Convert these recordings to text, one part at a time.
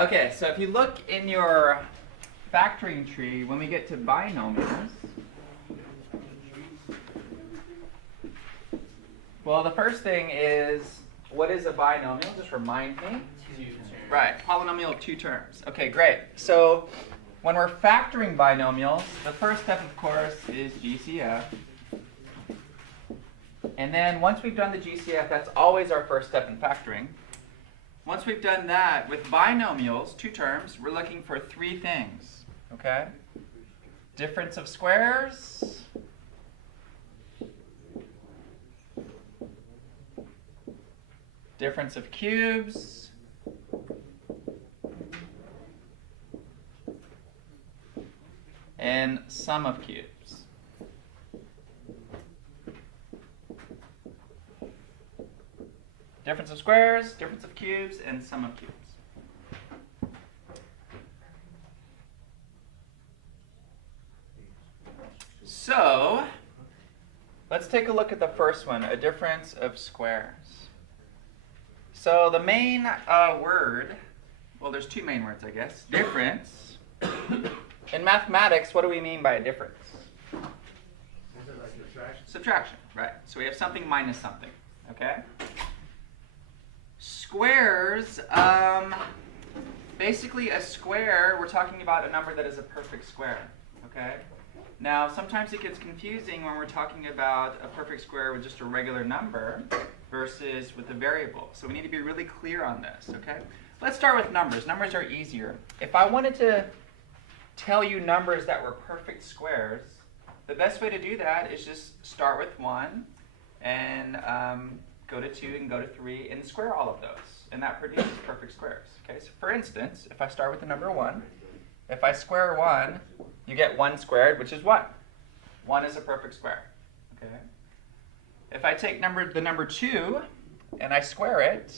Okay, so if you look in your factoring tree, when we get to binomials, well, the first thing is, what is a binomial? Just remind me. Two terms. Right, polynomial of two terms. Okay, great. So when we're factoring binomials, the first step, of course, is GCF. And then once we've done the GCF, that's always our first step in factoring. Once we've done that, with binomials, two terms, we're looking for three things, okay? Difference of squares, difference of cubes, and sum of cubes. Difference of squares, difference of cubes, and sum of cubes. So, let's take a look at the first one, a difference of squares. So the main word, well, there's two main words, I guess. Difference. In mathematics, what do we mean by a difference? Subtraction, right. So we have something minus something, okay? Squares, basically a square, we're talking about a number that is a perfect square, okay? Now, sometimes it gets confusing when we're talking about a perfect square with just a regular number versus with a variable. So we need to be really clear on this, okay? Let's start with numbers. Numbers are easier. If I wanted to tell you numbers that were perfect squares, the best way to do that is just start with 1 and go to 2 and go to 3 and square all of those. And that produces perfect squares. Okay, so for instance, if I start with the number 1, if I square 1, you get 1 squared, which is what? 1 is a perfect square. Okay. If I take the number 2 and I square it,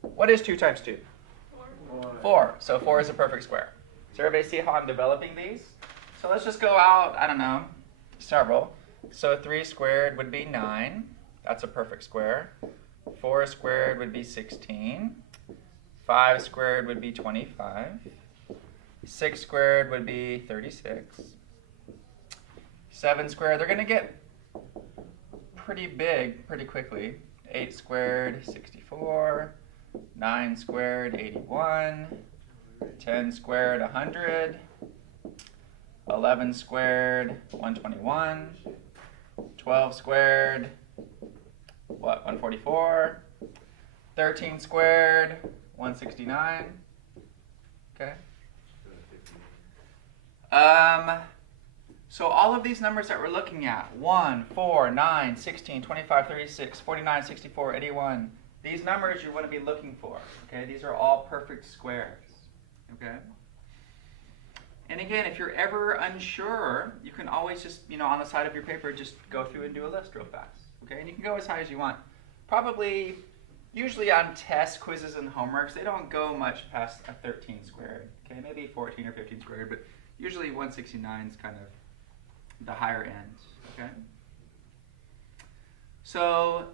what is 2 times 2? 4. So 4 is a perfect square. So everybody see how I'm developing these? So let's just go out, I don't know, several. So 3 squared would be 9. That's a perfect square. 4 squared would be 16. 5 squared would be 25. 6 squared would be 36. 7 squared, they're going to get pretty big pretty quickly. 8 squared, 64. 9 squared, 81. 10 squared, 100. 11 squared, 121. 12 squared, 144. 13 squared, 169. Okay. So all of these numbers that we're looking at, 1, 4, 9, 16, 25, 36, 49, 64, 81, these numbers you want to be looking for. Okay, these are all perfect squares. Okay. And again, if you're ever unsure, you can always just, on the side of your paper, just go through and do a list real fast. Okay, and you can go as high as you want. Probably, usually on tests, quizzes, and homeworks, they don't go much past a 13 squared. Okay, maybe 14 or 15 squared, but usually 169 is kind of the higher end. Okay. So,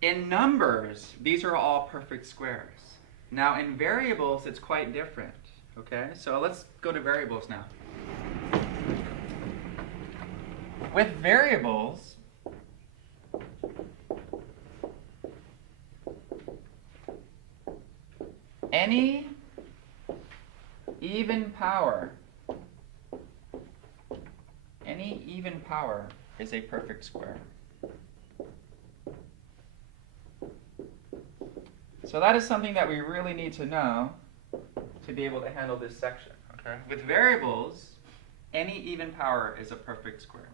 in numbers, these are all perfect squares. Now, in variables, it's quite different. Okay, so let's go to variables now. With variables, any even power is a perfect square. So that is something that we really need to know to be able to handle this section. Okay. With variables, any even power is a perfect square.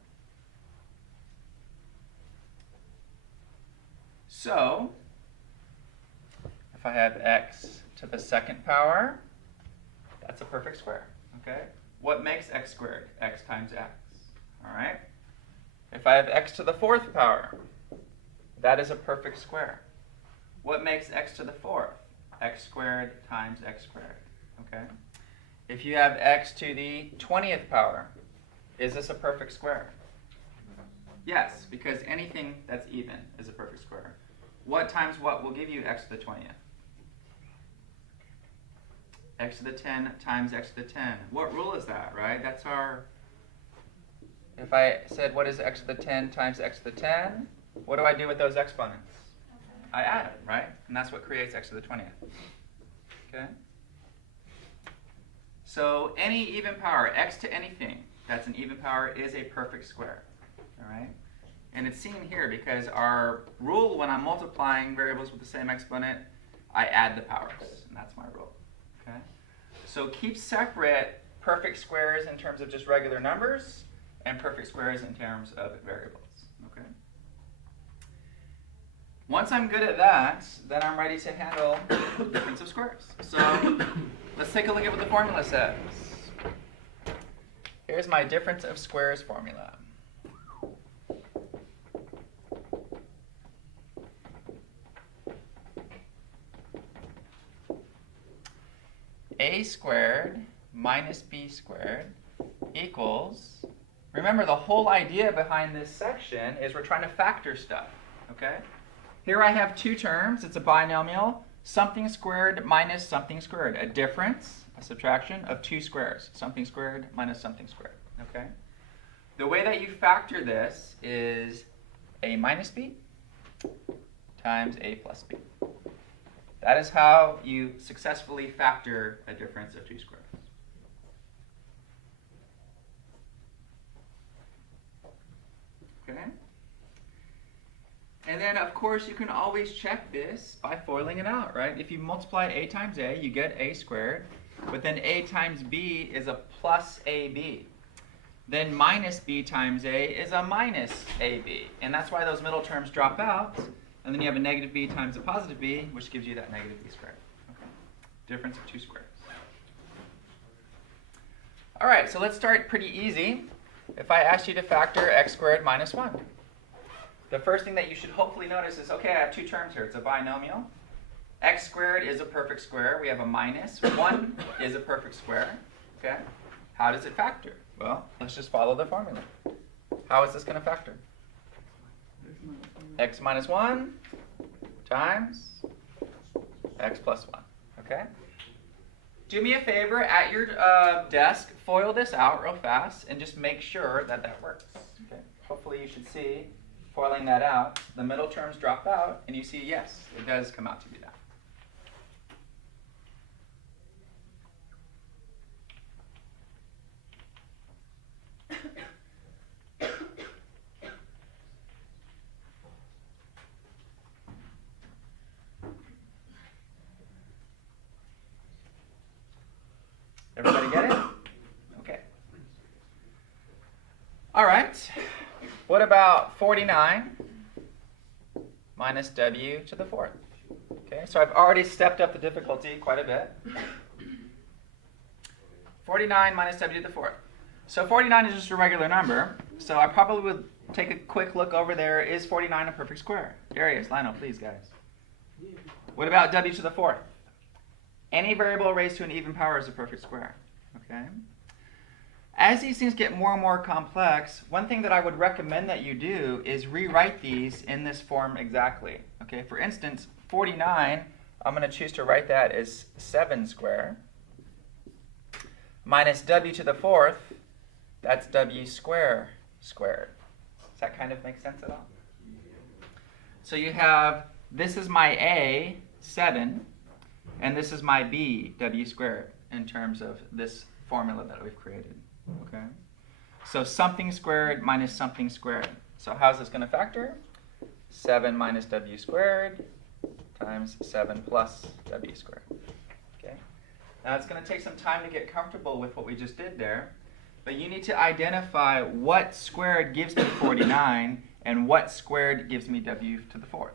So, if I have x to the second power, that's a perfect square. Okay. What makes x squared? X times x. All right. If I have x to the fourth power, that is a perfect square. What makes x to the fourth? X squared times x squared. Okay. If you have x to the 20th power, is this a perfect square? Yes, because anything that's even is a perfect square. What times what will give you x to the 20th? x to the 10 times x to the 10. What rule is that, right? That's our, if I said what is x to the 10 times x to the 10, what do I do with those exponents? I add it, right? And that's what creates x to the 20th. Okay? So any even power, x to anything that's an even power is a perfect square. All right? And it's seen here because our rule when I'm multiplying variables with the same exponent, I add the powers. And that's my rule. Okay? So keep separate perfect squares in terms of just regular numbers and perfect squares in terms of variables. Okay? Once I'm good at that, then I'm ready to handle the difference of squares. So let's take a look at what the formula says. Here's my difference of squares formula. A squared minus b squared equals, remember the whole idea behind this section is we're trying to factor stuff, okay? Here I have two terms, it's a binomial, something squared minus something squared, a difference, a subtraction of two squares, something squared minus something squared, okay? The way that you factor this is a minus b times a plus b. That is how you successfully factor a difference of two squares. Okay? And then, of course, you can always check this by FOILing it out, right? If you multiply a times a, you get a squared. But then a times b is a plus ab. Then minus b times a is a minus ab. And that's why those middle terms drop out. And then you have a negative b times a positive b, which gives you that negative b squared. Okay. Difference of two squares. All right, so let's start pretty easy. If I asked you to factor x squared minus 1. The first thing that you should hopefully notice is, okay, I have two terms here. It's a binomial. X squared is a perfect square. We have a minus. 1 is a perfect square. Okay. How does it factor? Well, let's just follow the formula. How is this going to factor? X minus 1 times x plus 1. Okay? Do me a favor, at your desk, FOIL this out real fast and just make sure that that works. Okay? Hopefully you should see, FOILing that out, the middle terms drop out, and you see, yes, it does come out to be that. Everybody get it? Okay. All right. What about 49 minus w to the 4th? Okay, so I've already stepped up the difficulty quite a bit. 49 minus w to the 4th. So 49 is just a regular number, so I probably would take a quick look over there. Is 49 a perfect square? Darius, Lionel, please, guys. What about w to the 4th? Any variable raised to an even power is a perfect square. Okay? As these things get more and more complex, one thing that I would recommend that you do is rewrite these in this form exactly. Okay? For instance, 49, I'm going to choose to write that as 7 square minus w to the 4th, that's w square squared. Does that kind of make sense at all? So you have, this is my a, 7, and this is my b, w squared, in terms of this formula that we've created. Okay? So something squared minus something squared. So how's this going to factor? 7 minus w squared times 7 plus w squared. Okay? Now it's going to take some time to get comfortable with what we just did there, but you need to identify what squared gives me 49 and what squared gives me w to the 4th.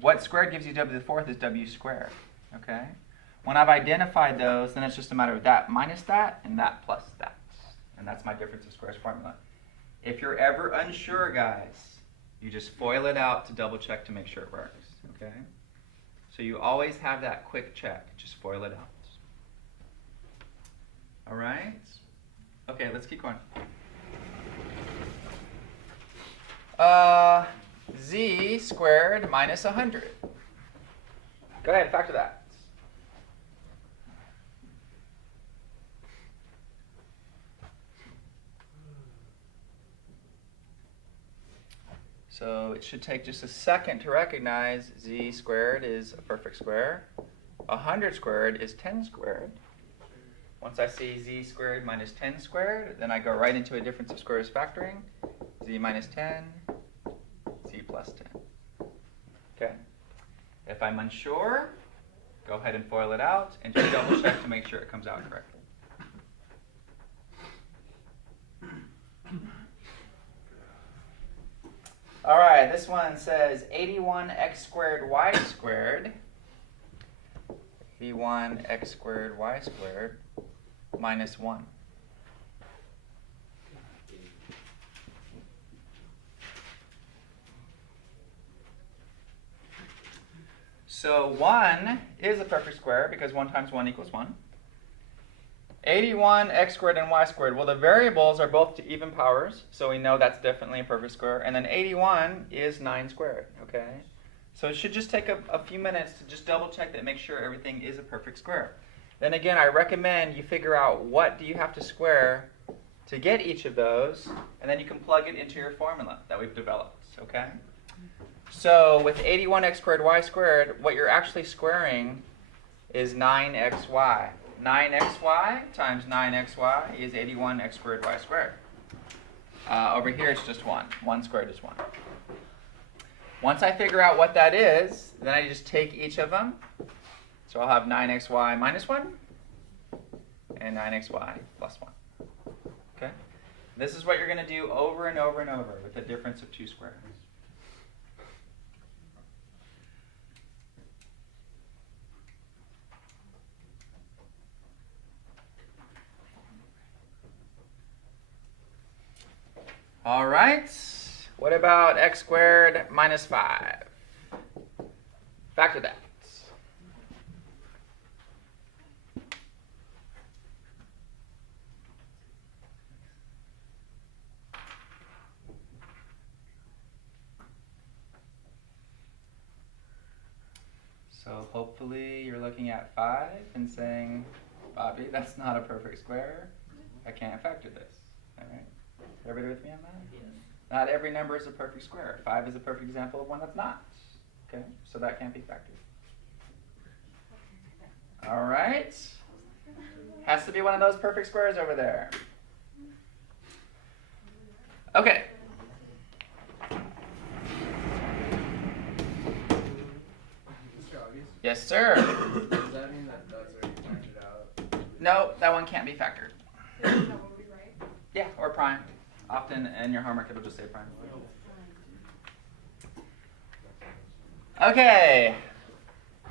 What squared gives you w to the 4th is w squared. Okay? When I've identified those, then it's just a matter of that minus that and that plus that. And that's my difference of squares formula. If you're ever unsure, guys, you just FOIL it out to double check to make sure it works. Okay? So you always have that quick check. Just FOIL it out. All right? Okay, let's keep going. Z squared minus 100. Go ahead, factor that. So it should take just a second to recognize z squared is a perfect square. 100 squared is 10 squared. Once I see z squared minus 10 squared, then I go right into a difference of squares factoring. Z minus 10, z plus 10. Okay. If I'm unsure, go ahead and FOIL it out and just double check to make sure it comes out correctly. All right, this one says 81x squared y squared. 81x squared y squared minus 1. So 1 is a perfect square because 1 times 1 equals 1. 81x squared and y squared. Well, the variables are both to even powers, so we know that's definitely a perfect square. And then 81 is 9 squared, okay? So it should just take a few minutes to just double check that, make sure everything is a perfect square. Then again, I recommend you figure out what do you have to square to get each of those, and then you can plug it into your formula that we've developed, okay? So with 81x squared y squared, what you're actually squaring is 9xy. 9xy times 9xy is 81x squared y squared. Over here it's just 1. 1 squared is 1. Once I figure out what that is, then I just take each of them. So I'll have 9xy minus 1 and 9xy plus 1. Okay? This is what you're going to do over and over and over with a difference of 2 squares. All right, what about x squared minus 5? Factor that. So hopefully you're looking at 5 and saying, Bobby, that's not a perfect square. I can't factor this. All right. Everybody with me on that? Yes. Not every number is a perfect square. 5 is a perfect example of one that's not. Okay, so that can't be factored. All right. Has to be one of those perfect squares over there. Okay. Yes, sir. Does that mean that that's already factored out? No, that one can't be factored. That would be right. Yeah, or prime. Often in your homework it'll just say prime. Okay.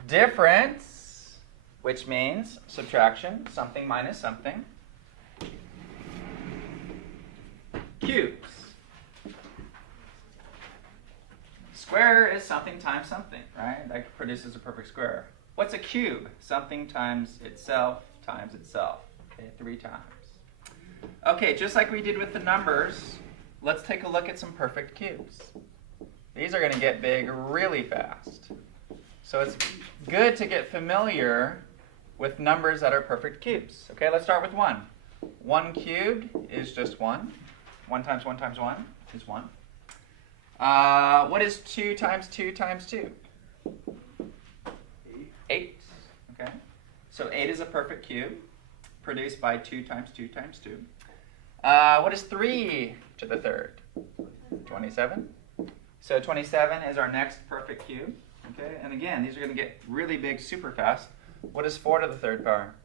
Difference, which means subtraction, something minus something. Cubes. Square is something times something, right? That produces a perfect square. What's a cube? Something times itself times itself. Okay, 3 times. Okay, just like we did with the numbers, let's take a look at some perfect cubes. These are going to get big really fast. So it's good to get familiar with numbers that are perfect cubes. Okay, let's start with 1. 1 cubed is just 1. 1 times 1 times 1 is 1. What is 2 times 2 times 2? 8. Okay, so 8 is a perfect cube produced by 2 times 2 times 2. What is 3 to the third? 27. So 27 is our next perfect cube. Okay, and again, these are going to get really big super fast. What is 4 to the third power?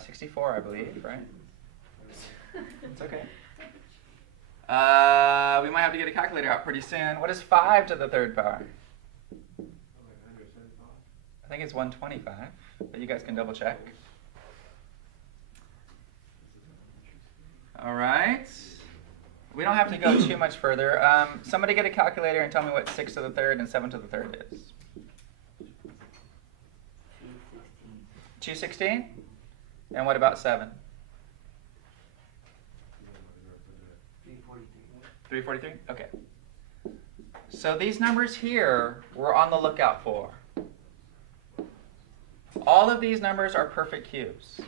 64, I believe, right? It's okay. We might have to get a calculator out pretty soon. What is 5 to the third power? I think it's 125, but you guys can double check. All right. We don't have to go too much further. Somebody get a calculator and tell me what 6 to the third and 7 to the third is. 216? And what about 7? 343? Okay. So these numbers here we're on the lookout for. All of these numbers are perfect cubes.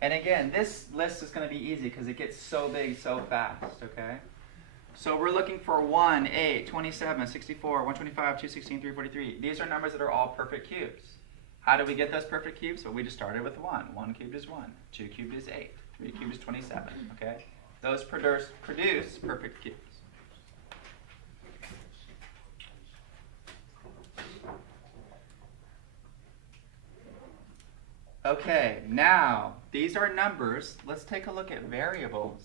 And again, this list is going to be easy because it gets so big so fast, okay? So we're looking for 1, 8, 27, 64, 125, 216, 343. These are numbers that are all perfect cubes. How do we get those perfect cubes? Well, we just started with 1. 1 cubed is 1. 2 cubed is 8. 3 cubed is 27. Okay? Those produce perfect cubes. Okay, now, these are numbers. Let's take a look at variables.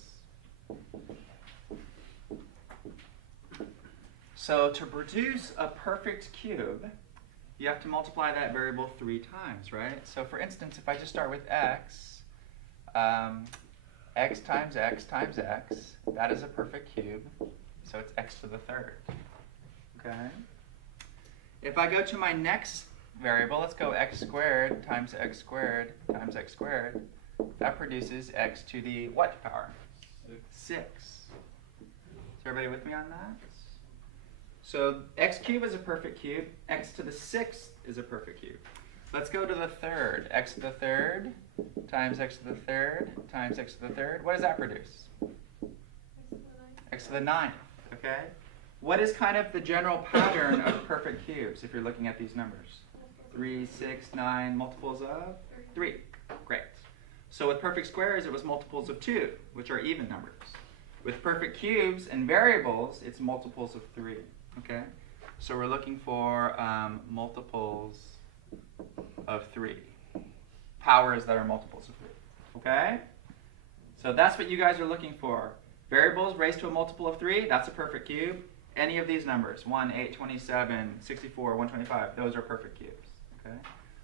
So to produce a perfect cube, you have to multiply that variable 3 times, right? So for instance, if I just start with x, x times x times x, that is a perfect cube. So it's x to the third. Okay? If I go to my next variable, let's go x squared times x squared times x squared. That produces x to the what power? 6. Is everybody with me on that? So x cubed is a perfect cube. X to the 6th is a perfect cube. Let's go to the third. X to the third times x to the third times x to the third. What does that produce? X to the 9th. Okay? What is kind of the general pattern of perfect cubes if you're looking at these numbers? 3, 6, 9, multiples of 3. Great. So with perfect squares, it was multiples of 2, which are even numbers. With perfect cubes and variables, it's multiples of 3. Okay? So we're looking for multiples of 3. Powers that are multiples of 3. Okay? So that's what you guys are looking for. Variables raised to a multiple of 3, that's a perfect cube. Any of these numbers, 1, 8, 27, 64, 125, those are perfect cubes. Okay?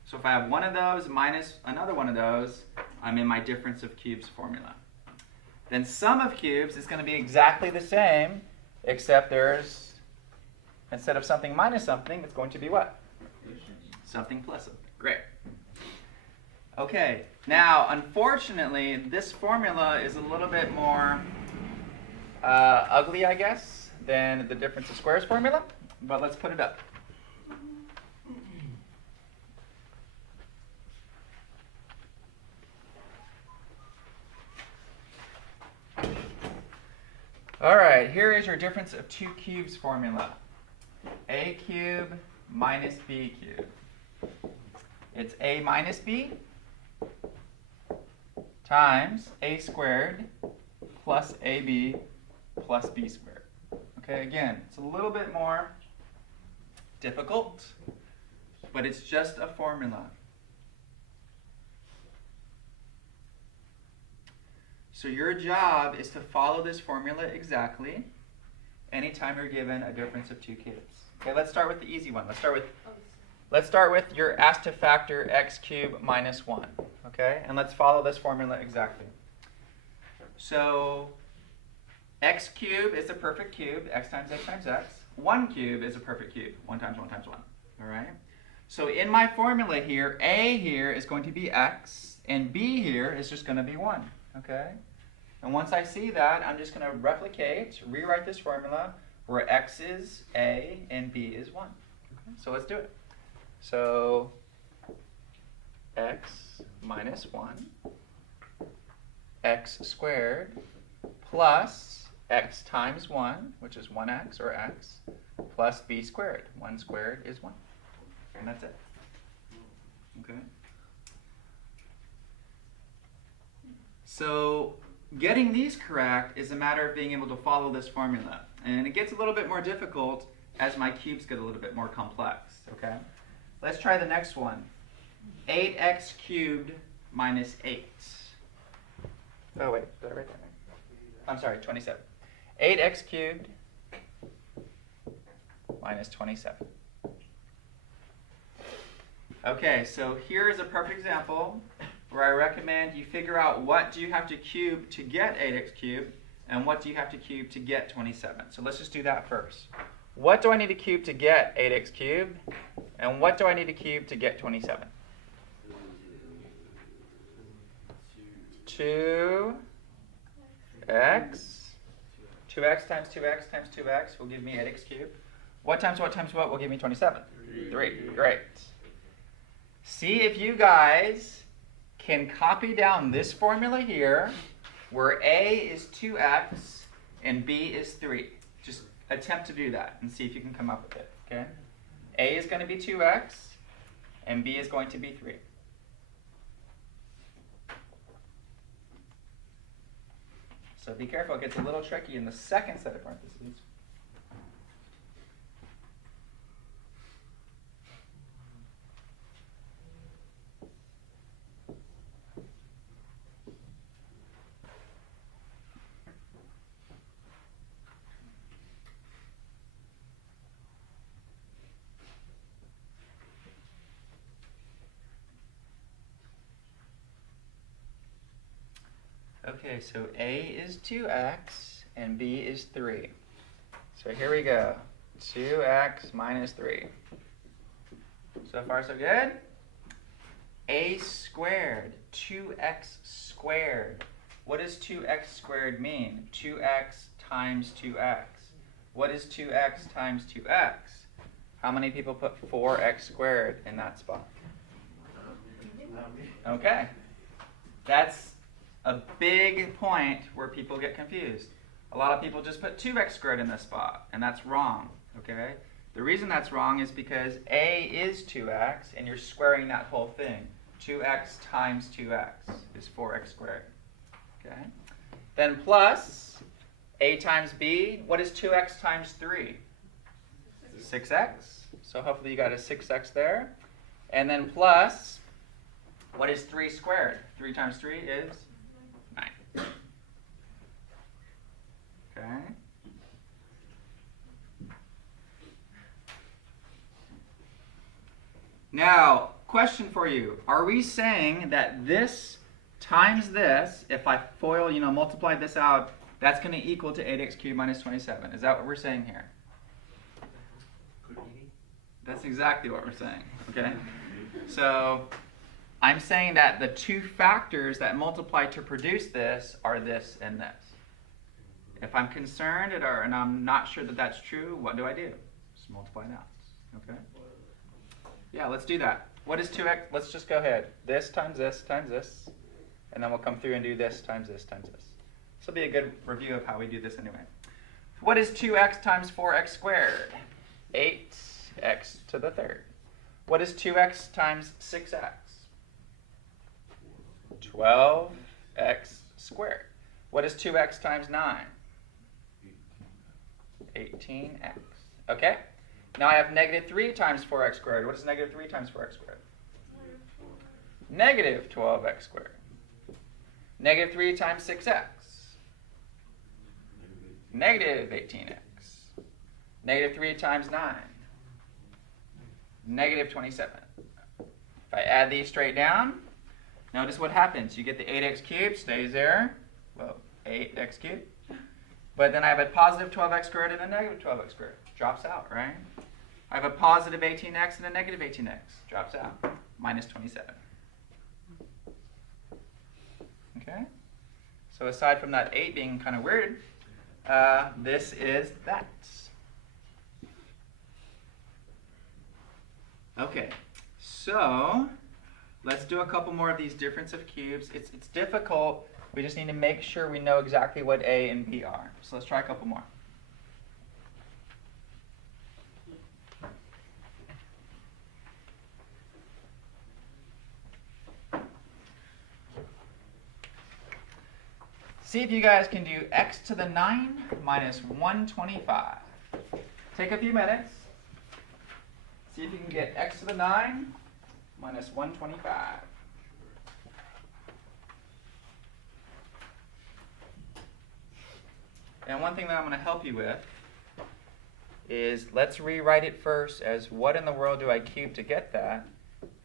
So if I have one of those minus another one of those, I'm in my difference of cubes formula. Then sum of cubes is going to be exactly the same, except there's, instead of something minus something, it's going to be what? Something plus something. Great. Okay, now unfortunately, this formula is a little bit more ugly, I guess, than the difference of squares formula, but let's put it up. All right, here is your difference of 2 cubes formula. A cubed minus b cubed. It's a minus b times a squared plus ab plus b squared. Okay, again, it's a little bit more difficult, but it's just a formula. So your job is to follow this formula exactly anytime you're given a difference of 2 cubes. Okay, let's start with the easy one. Let's start with you're asked to factor x cubed minus 1. Okay, and let's follow this formula exactly. So x cubed is a perfect cube, x times x times x. 1 cubed is a perfect cube, 1 times 1 times 1. All right? So in my formula here, a here is going to be x, and b here is just going to be 1. Okay? And once I see that, I'm just going to rewrite this formula where x is a and b is 1. Okay? So let's do it. So x minus 1, x squared, plus x times 1, which is 1x or x, plus b squared. 1 squared is 1. And that's it. Okay? So getting these correct is a matter of being able to follow this formula. And it gets a little bit more difficult as my cubes get a little bit more complex. Okay? Let's try the next one. 8x cubed minus 8. Oh, wait. Did I write that right? I'm sorry, 27. 8x cubed minus 27. Okay, so here is a perfect example where I recommend you figure out what do you have to cube to get 8x cubed and what do you have to cube to get 27. So let's just do that first. What do I need to cube to get 8x cubed? And what do I need to cube to get 27? 2x. 2x times 2x times 2x will give me 8x cubed. What times what will give me 27? 3. Great. See if you guys can copy down this formula here where a is 2x and b is 3. Just attempt to do that and see if you can come up with it, okay? A is going to be 2x, and B is going to be 3. So be careful, it gets a little tricky in the second set of parentheses. Okay, so A is 2x and B is 3. So here we go. 2x minus 3. So far so good? A squared, 2x squared. What does 2x squared mean? 2x times 2x. What is 2x times 2x? How many people put 4x squared in that spot? Okay. That's a big point where people get confused. A lot of people just put 2x squared in this spot, and that's wrong, okay? The reason that's wrong is because A is 2x, and you're squaring that whole thing. 2x times 2x is 4x squared, okay? Then plus A times B, what is 2x times 3? 6x. So hopefully you got a 6x there. And then plus, what is 3 squared? 3 times 3 is 9. Okay. Now, question for you. Are we saying that this times this, if I FOIL, multiply this out, that's going to equal to 8x cubed minus 27? Is that what we're saying here? That's exactly what we're saying, okay? So I'm saying that the two factors that multiply to produce this are this and this. If I'm concerned and I'm not sure that that's true, what do I do? Just multiply it out, okay? Yeah, let's do that. What is 2x? Let's just go ahead. This times this times this, and then we'll come through and do this times this times this. This will be a good review of how we do this anyway. What is 2x times 4x squared? 8x to the third. What is 2x times 6x? 12x squared. What is 2x times 9? 18x. Okay? Now I have negative 3 times 4x squared. What is negative 3 times 4x squared? Negative 12x squared. Negative 3 times 6x. Negative 18x. Negative 3 times 9. Negative 27. If I add these straight down, notice what happens. You get the 8x cubed, stays there. Well, 8x cubed. But then I have a positive 12x squared and a negative 12x squared. Drops out, right? I have a positive 18x and a negative 18x. Drops out. Minus 27. Okay? So aside from that 8 being kind of weird, this is that. Okay, so let's do a couple more of these difference of cubes. It's difficult. We just need to make sure we know exactly what A and B are. So let's try a couple more. See if you guys can do x to the 9 minus 125. Take a few minutes. See if you can get x to the 9 minus 125. And one thing that I'm going to help you with is let's rewrite it first as what in the world do I cube to get that,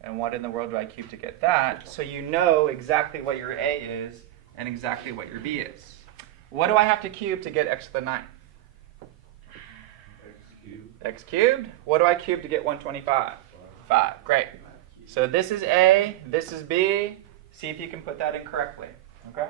and what in the world do I cube to get that, so you know exactly what your A is and exactly what your B is. What do I have to cube to get x to the 9? X cubed. What do I cube to get 125? 5. Great. So this is A, this is B. See if you can put that in correctly. Okay?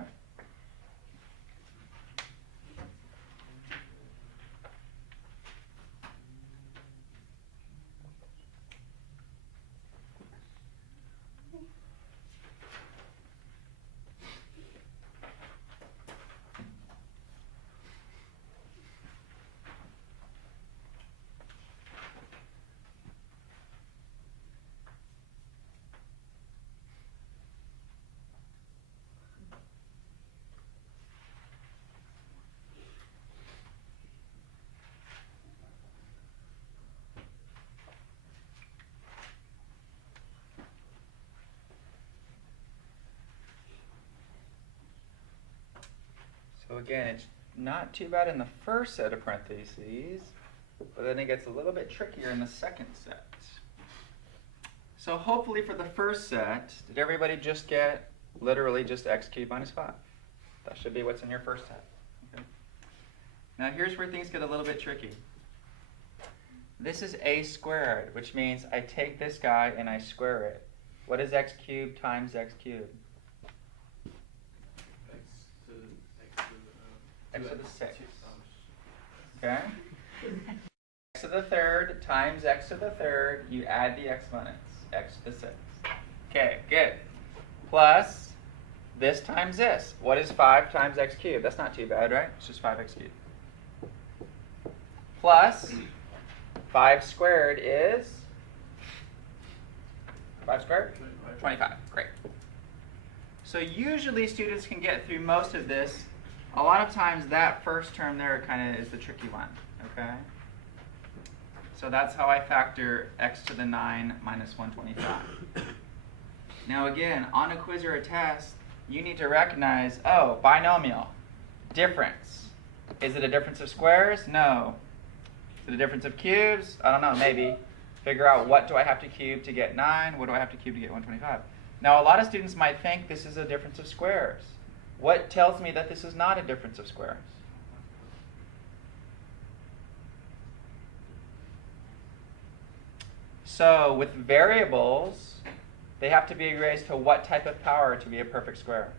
again, it's not too bad in the first set of parentheses, but then it gets a little bit trickier in the second set. So hopefully for the first set, did everybody just get literally just x cubed minus 5? That should be what's in your first set. Okay. Now here's where things get a little bit tricky. This is a squared, which means I take this guy and I square it. What is x cubed times x cubed? X to the 6. Okay? X to the third times x to the third, you add the exponents. X to the 6. Okay, good. Plus this times this. What is 5 times x cubed? That's not too bad, right? It's just 5x cubed. Plus 5 squared is 5 squared? 25. Great. So usually students can get through most of this. A lot of times that first term there kind of is the tricky one. Okay? So that's how I factor x to the 9 minus 125. Now again, on a quiz or a test, you need to recognize, oh, binomial, difference. Is it a difference of squares? No. Is it a difference of cubes? I don't know, maybe. Figure out what do I have to cube to get 9, what do I have to cube to get 125. Now a lot of students might think this is a difference of squares. What tells me that this is not a difference of squares? So with variables, they have to be raised to what type of power to be a perfect square?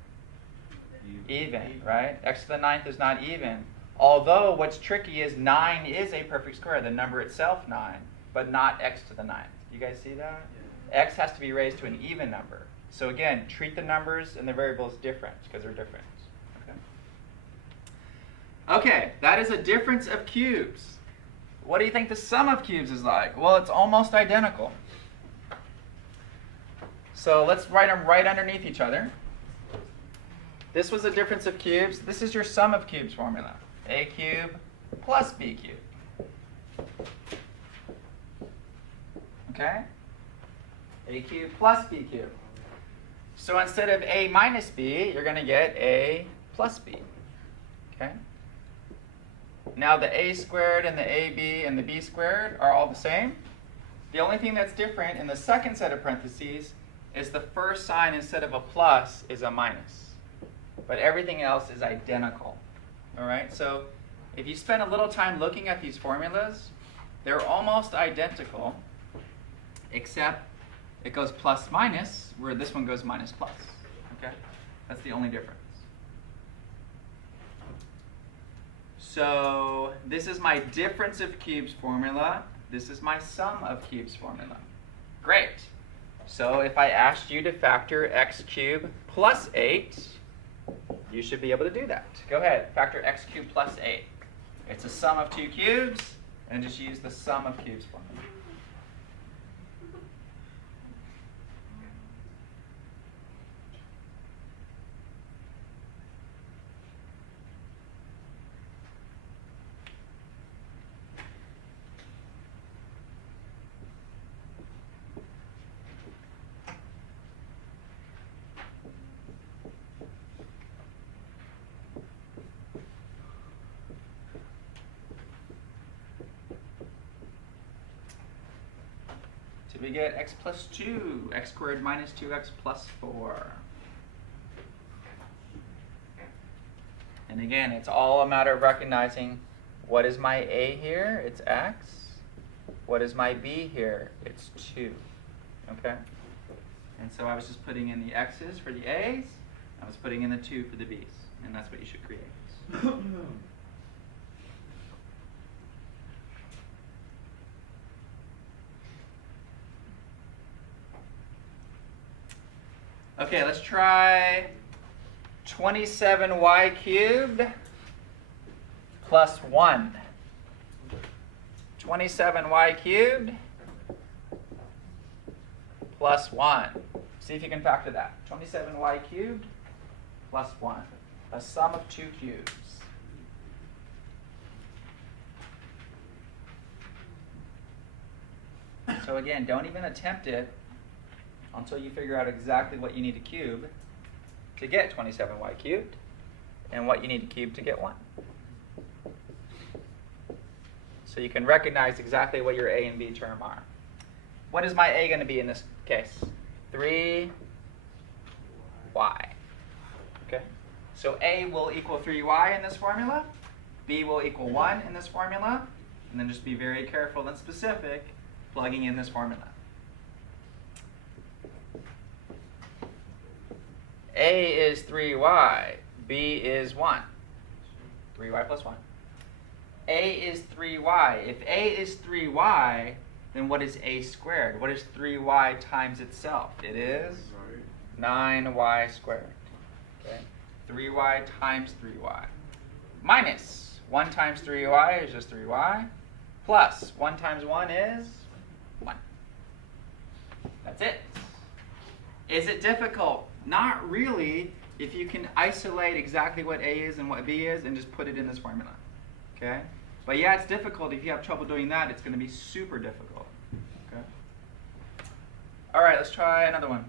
Even, right? X to the 9th is not even. Although what's tricky is 9 is a perfect square, the number itself 9, but not x to the 9th. You guys see that? Yeah. X has to be raised to an even number. So again, treat the numbers and the variables different because they're different. Okay, that is a difference of cubes. What do you think the sum of cubes is like? Well, it's almost identical. So let's write them right underneath each other. This was a difference of cubes. This is your sum of cubes formula. A cubed plus b cubed. Okay? A cubed plus b cubed. So instead of a minus b, you're going to get a plus b. Okay? Now the a squared and the ab and the b squared are all the same. The only thing that's different in the second set of parentheses is the first sign instead of a plus is a minus. But everything else is identical. All right? So if you spend a little time looking at these formulas, they're almost identical, except it goes plus minus, where this one goes minus plus. Okay? That's the only difference. So this is my difference of cubes formula. This is my sum of cubes formula. Great. So if I asked you to factor x cubed plus 8, you should be able to do that. Go ahead, factor x cubed plus 8. It's a sum of two cubes, and just use the sum of cubes formula. So we get x plus 2, x squared minus 2x plus 4. And again, it's all a matter of recognizing what is my a here? It's x. What is my b here? It's 2. Okay? And so I was just putting in the x's for the a's. I was putting in the 2 for the b's. And that's what you should create. Okay, let's try 27y cubed plus 1. 27y cubed plus 1. See if you can factor that. 27y cubed plus 1. A sum of two cubes. So again, don't even attempt it until you figure out exactly what you need to cube to get 27y cubed. and what you need to cube to get 1. So you can recognize exactly what your a and b term are. What is my a going to be in this case? 3y. Okay. So a will equal 3y in this formula. B will equal 1 in this formula. And then just be very careful and specific plugging in this formula. A is 3y. B is 1. 3y plus 1. A is 3y. If a is 3y, then what is a squared? What is 3y times itself? It is 9y squared. Okay? 3y times 3y. Minus 1 times 3y is just 3y. Plus 1 times 1 is 1. That's it. Is it difficult? Not really, if you can isolate exactly what a is and what b is and just put it in this formula. Okay? But yeah, it's difficult. If you have trouble doing that, it's going to be super difficult. Okay? All right, let's try another one.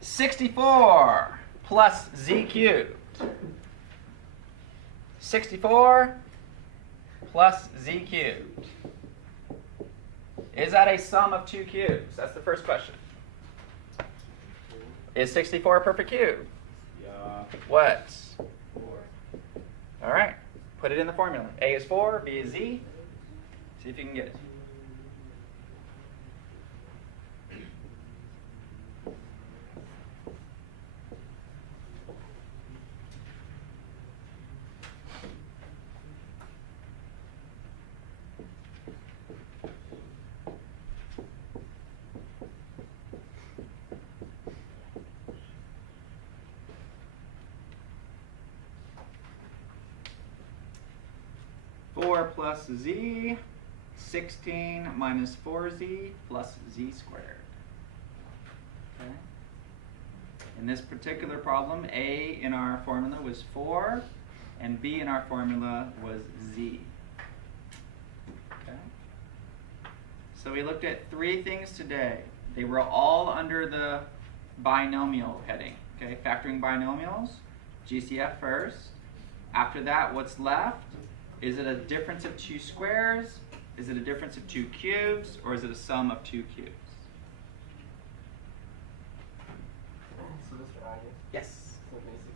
64 plus z cubed. 64 plus z cubed. Is that a sum of 2 cubes? That's the first question. Is 64 a perfect cube? Yeah. What? 4. All right. Put it in the formula. A is 4, B is Z. See if you can get it. Plus z, 16 minus 4z plus z squared. Okay. In this particular problem, a in our formula was 4, and b in our formula was z. Okay. So we looked at 3 things today. They were all under the binomial heading. Okay, factoring binomials, GCF first. After that, what's left? Is it a difference of 2 squares? Is it a difference of 2 cubes? Or is it a sum of 2 cubes? So Mr. Agnes? Yes. So basically